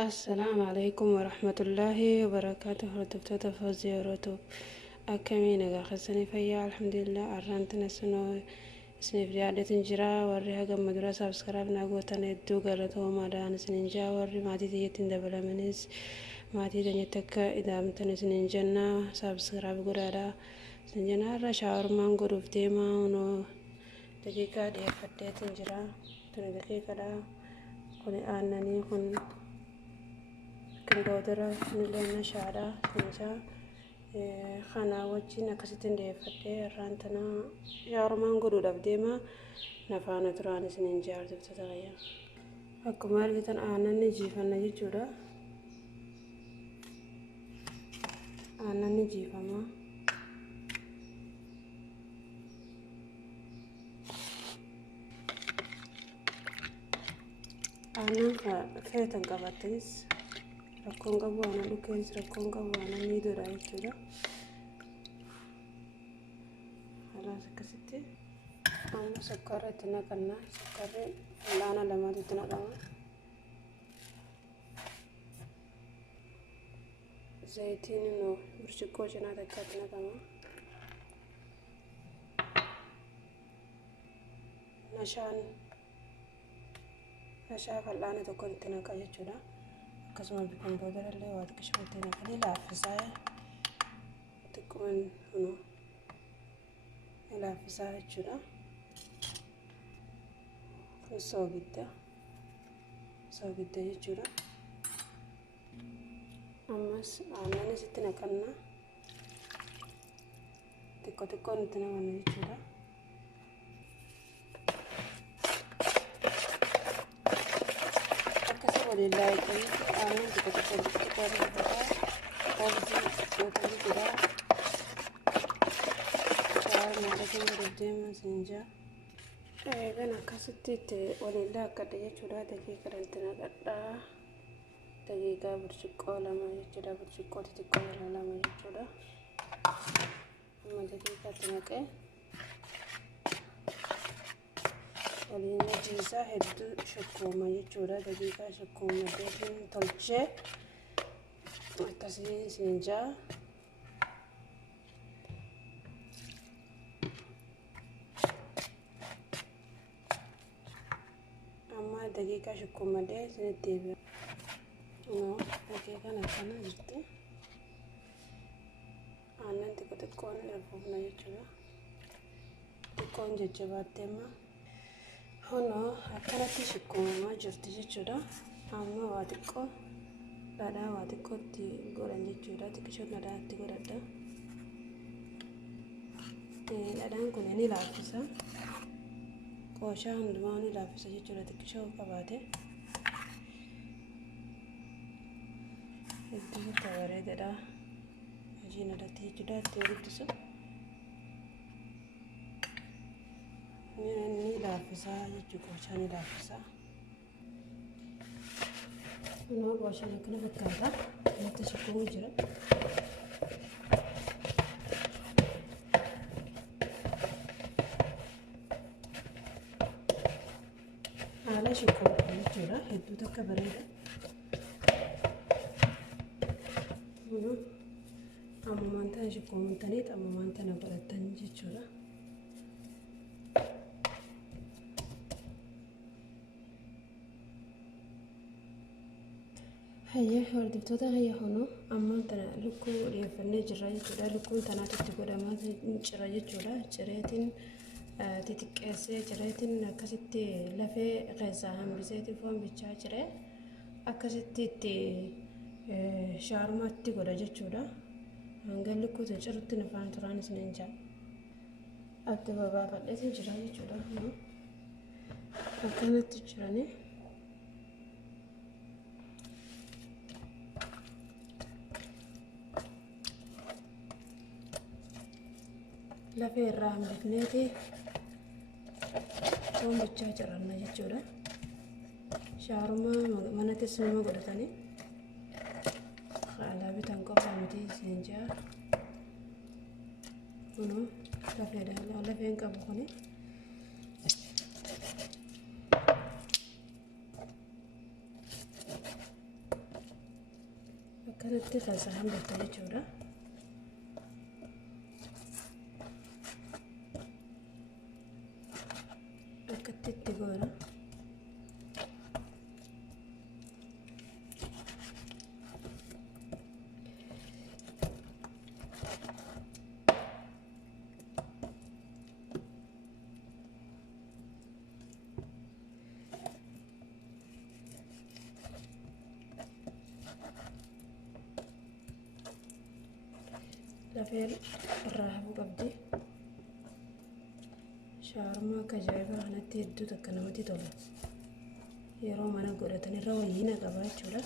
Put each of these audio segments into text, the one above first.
السلام عليكم ورحمة الله وبركاته. هردفتو فوزيروتو أكمين خسني فيا الحمد لله أرانتنا سنو سنيف ريادة تنجرا وريها قم مدرسة سبسكرايب ناقوتنا يدو قالتو مادان سننجا وري ماتي تيتين دبلا منيس ماتي تنيتك إذا متنا سننجنا سبسكرايب قرادا سنجنا را شاور مان قروف ديما ونو دقيقة دي فتة تنجرا تنو دقيقة دا قولي آناني هن كنقودرا نلنا شعرا سنجا خانا وجهنا كستن دي فتة رانتنا شاور مان قروف ديما نفانا تراني سننجا تتغير أكما رجتن آناني جيفانا جيجورا آناني جيفاما أنا فاتن قبضتنس ركون قبوا أنا لوكينس ركون قبوا أنا نيدو رايت كده خلاص كستي أنا سكرت تنقلنا سكري لا أنا لما تتنقلنا زيتين إنه برشقو جنا تكتنا كمان نشان فلانة تكون تناقا يجودا كسما بيكون بودر اللي واد كشمل تناقا لي لافزايا تكون هنا لافزايا يجودا سوغيدا يجودا أمس أنا نسيت تناقنا تكون تناقا يجودا ولله الحمد آمين تكون أرضي وتجي كده شعر معرفين رديم سنجا أنا كستيت ولله كده يجودا دقيقة رنتنا كده دقيقة برشقة لما يجودا برشقة تتكون لما يجودا أما دقيقة تناقة ولينا جيسا هدو شكوما يجورا دقيقة شكوما ديكين تلجي التسلين سنجا أما دقيقة شكوما دي سنتيبي دقيقة نكنا جرتي أنا انتكو تكون رفوفنا يجورا تكون ججبات ديما هنا أكلت شكوما جرت جورا أما واتكو لا واتكو تي غوران جورا تكشون لا تغوردا لا نقول إني لافسا كوشا عندما لافسا جورا تكشون كباده إدي توري ده أجينا دتي جورا توري تسو ni lafisa yichuko chani lafisa no bosha nakna bakara mate shukku jira ala shukku jira heddu takka bareda no amanta shukku mantani amanta na baratan jichura هيا هردفتودا هيا هونو أما تنا لكو ريفني جراي جرا لكو تنا تتقول ما جراي جرا جراتين تتكاسي جراتين كستي لفي غزا هم بزيتي فهم بتشاجرة أكستي تي شارمات تقول جرا هنقول لكو تجربت نفان تراني سننجا أتبع بابا لازم جراي جرا هونو أكنت تجراني لا في الرحم بثنيتي ثم بتشاجر لنا جتورة شعرما ما نتسمى ما قلتني على بتنقف عمتي سنجا ونو لا في ده لا في إنك بخوني akkanatti kan hambifta jechuudha. Akkatti itti goona. Lafeen irraa hafuu qabdi. Shawarmaa akka ajaa'ibaa kanatti hedduu takka namatti tola. Yeroo mana godhatan irra wayyiina qaba jechuudha.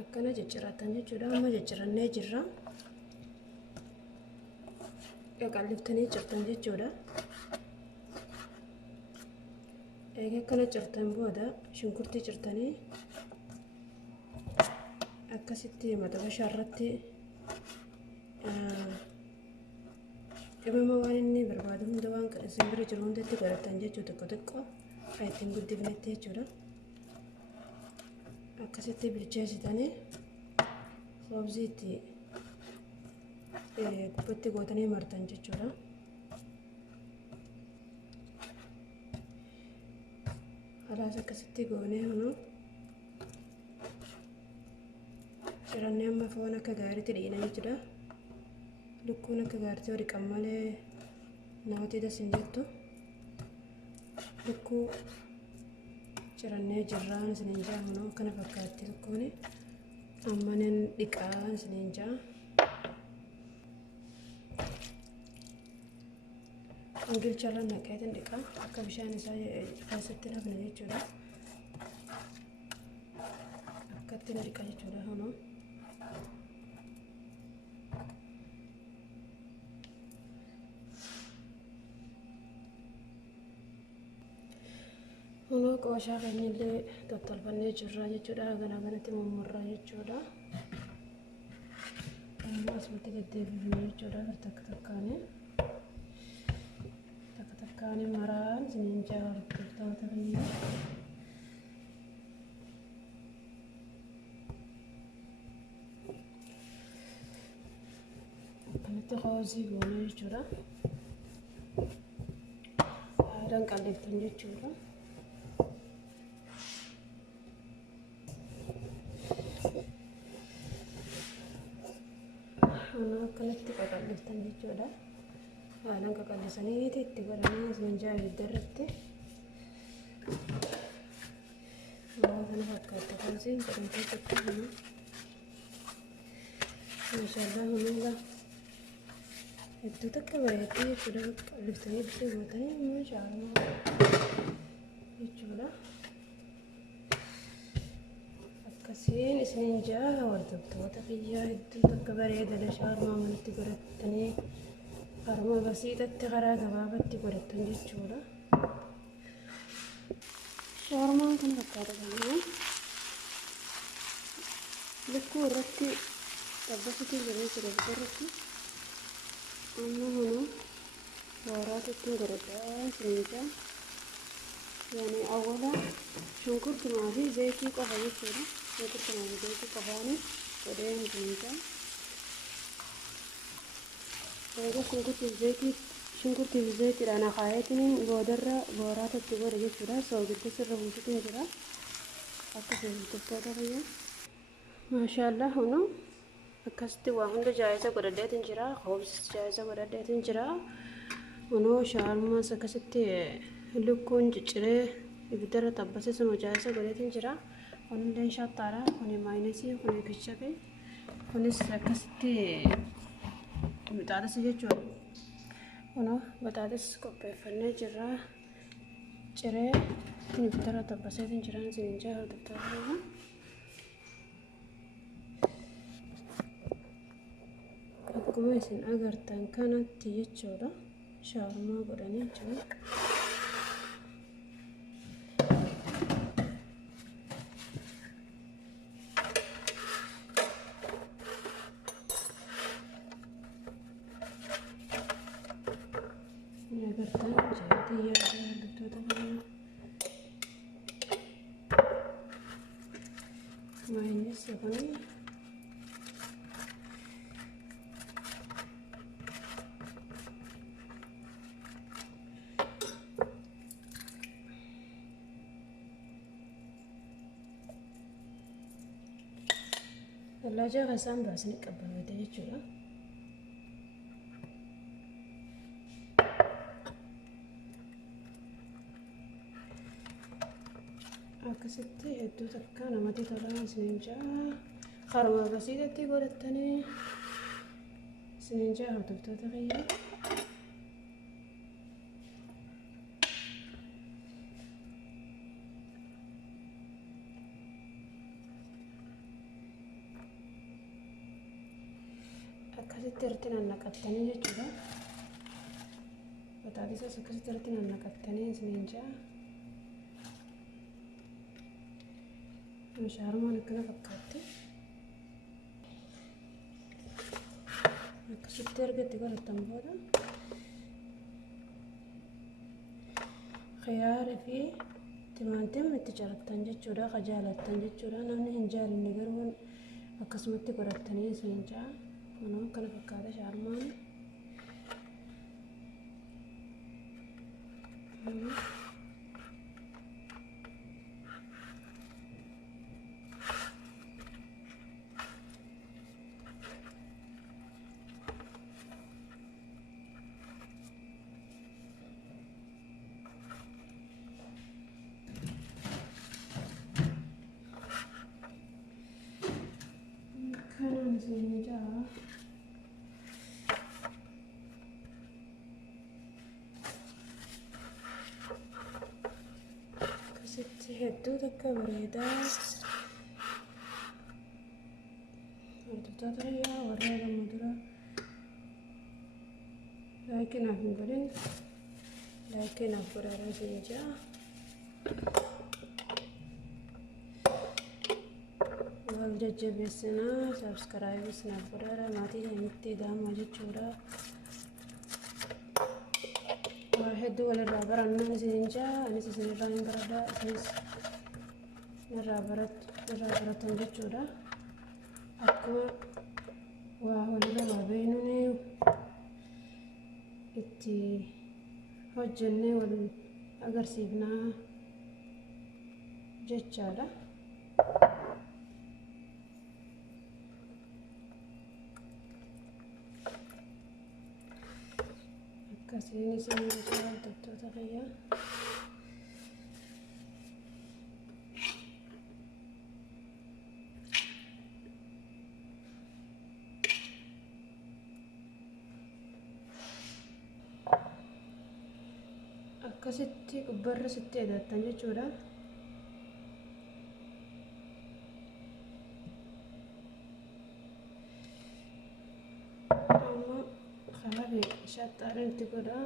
Akkana cicciratan jechuudha. Amma ciccirannee jirra. Qaqalliftanii cirtan jechuudha. Egaa akkana cirtan booda shunkurtii cirtanii akkasitti maxabashaa irratti qimama waan inni barbaadu hunda waan isin bira jiru hundatti godhatan jechuu tokko tokko ittiin guddifnetti jechuudha. Akkasitti bilcheessitanii soobsiitti gubbatti gootanii martan jechuudha. Halaas akkasitti goonee hunu cirannee amma foon akka gaariitti dhiina jechuudha. Lukkuun akka gaariitti dhiqan malee namatti dasin jettu. Lukkuu cirannee jirraan isiniin jaa hunu kana fakkaatti lukkuun amma nin dhiqaa isiniin jaa. Gilcharra naqeetiin dhiqaa akka bishaan isaa keessatti nafne jechuudha. Akkatti dhiqa jechuudha hunu. Hunu qooshaa keenyallee tottolfannee jirra jechuudha. Ganaa ganatti mummurraa jechuudha. Amma asumatti deddeebifne jechuudha takka takkaanii. Kaani maraan isiniin jaallattoota kiyya. Akkanatti hoosii goona jechuudha. Aadaan qalleeftan jechuudha. Akkanatti qaqalleeftan jechuudha. Haalaan qaqallisanii itti godhanii isiniin ibidda irratti waan kana fakkaatu hoosiin jedhamtee jirti hunu. Maashaallah hunuudha hedduu takka bareeddii jechuudha. Qalliftanii itti gootanii maashaallah jechuudha. Akkasiin isiniin jaa hordoftoota kiyyaa hedduu takka bareeda shawarmaa manatti godhattanii harma basiidatti karaa gabaabatti godhatan jechuudha. Shawarmaan kan fakkaatu kana lukkuu irratti tabbasitii jiru jechuudha irratti. Amma hunu booraatti godhadhaa isiniin jaa. Yani awwala shunkurtumaa fi zayitii qofa jechuudha. Shunkurtumaa fi zayitii qofaanii godheen isiniin jaa. Egaa shunkurtii fi zayitiidhaan akaayetiin boodarra booraatatti godha jechuudha. Soogidda sirra bulchuutiin jira. Akka hordoftoota kiyya. Maashaallah hunu akkasitti waa hunda jaayisa godhadheetiin jira. Hoobsis jaayisa godhadheetiin jira. Hunu shawarmaas akkasitti lukkuun cicciree ibiddarra tabbasisuma jaayisa godheetiin jira. Kunillee shattaadha. Kuni maayinesii, kuni kichape. Kunis akkasitti bixaalessa jechuudha. Kunoo baxaalis qopheeffannee jirra. Ciree ibiddarra tabbaseetiin jiran isiniin jaa hordoftoota. Akkuma isin agartan kanatti jechuudha. Shawarmaa godhanii jechuudha. Mainis kun Dalaga kasaan baasanii qabbaneete jechuudha. Akkasitti hedduu takka namatti tolan isiniin jaa haruma basiidatti godhattanii isiniin jaa hordoftoota kiyya. Akkasitti irratti nannaqattanii jechuudha. Bataatisaas akkasitti irratti nannaqattanii isiniin jaa. Shaarmaan akkana fakkaatti. Akkasitti erga itti godhattan booda khiyaarii fi timaatimii itti carattan jechuudha. Ka jaalattan jechuudha. Namni hin jaalanne garuu akkasumatti godhattanii isiniin jaa. Kunoo akkana fakkaata shaarmaan. Kanan isiniin jaa. Akkasitti hedduu takka bareedaa. Hordoftoota kiyyaa warra gamma dura laayikii naaf hin godhin laayikii naaf godhaa isiniin jaa. Wal jajjabeessinaa sabskaraayibis naaf godhaa maatii isaaniitti daamaa jechuudha. Waa hedduu walirraa barannaan isiniin jaa. Anis isinirraa hin baradhaa isinis irraa baratan jechuudha. Akkuma waa walirraa beeknuun itti hojjennee wal agarsiifnaa jechaadha. Akkasiin isiniin jaa hordoftoota kiyyaa. Akkasitti gubbarra sitti edattan jechuudha. Amma kalabi shaxxaadhaan itti godhaa.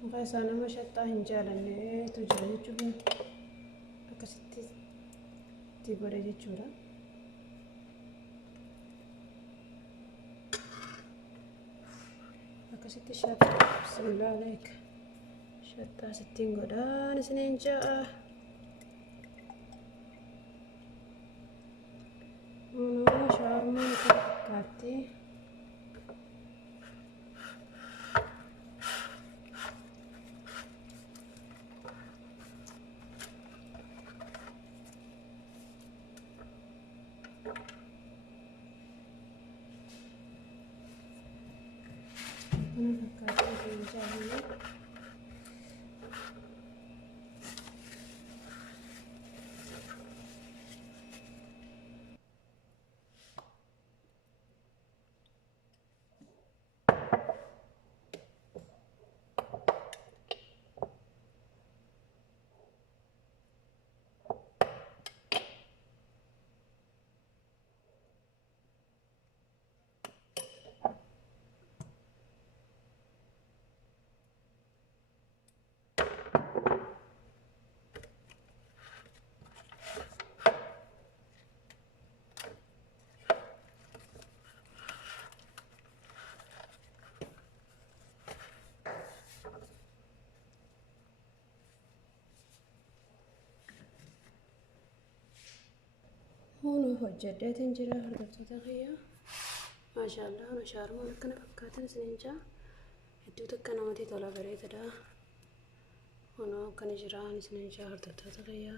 Muka isaa nama shaxxaa hin jaalanneetu jira jechuudha. Akkasitti itti godhe jechuudha. Akkasitti shaxxaa bismillah aleek shaxxaa sittiin godhaan isiniin jaa. Shaarmaan kan fakkaatti. Kana fakkaatti isiniin jaa. هون hojjedheet hin jira hordoftoota kiyya maashaallah nu shaarmaan akkana fakkaatan isiniin jaa hedduu takka namatti tola bareedadha hono akkana jiraan isiniin jaa hordoftoota kiyya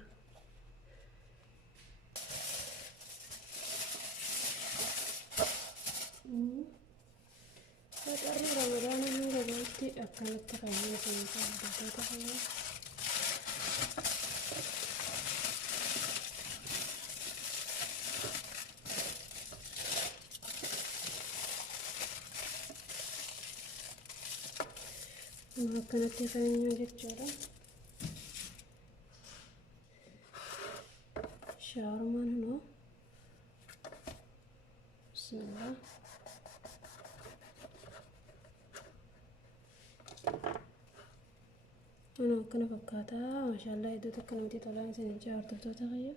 Faxarri Ramadaana hanga baatti akkanatti fayyee isiniin jaa hordoftoota kiyya akkanatti fayyee jechuudha shaarmaan hono bismillah hono akkana fakkaata maashaallah hedduu takka namatti tola isiniin jaa hordoftoota kiyya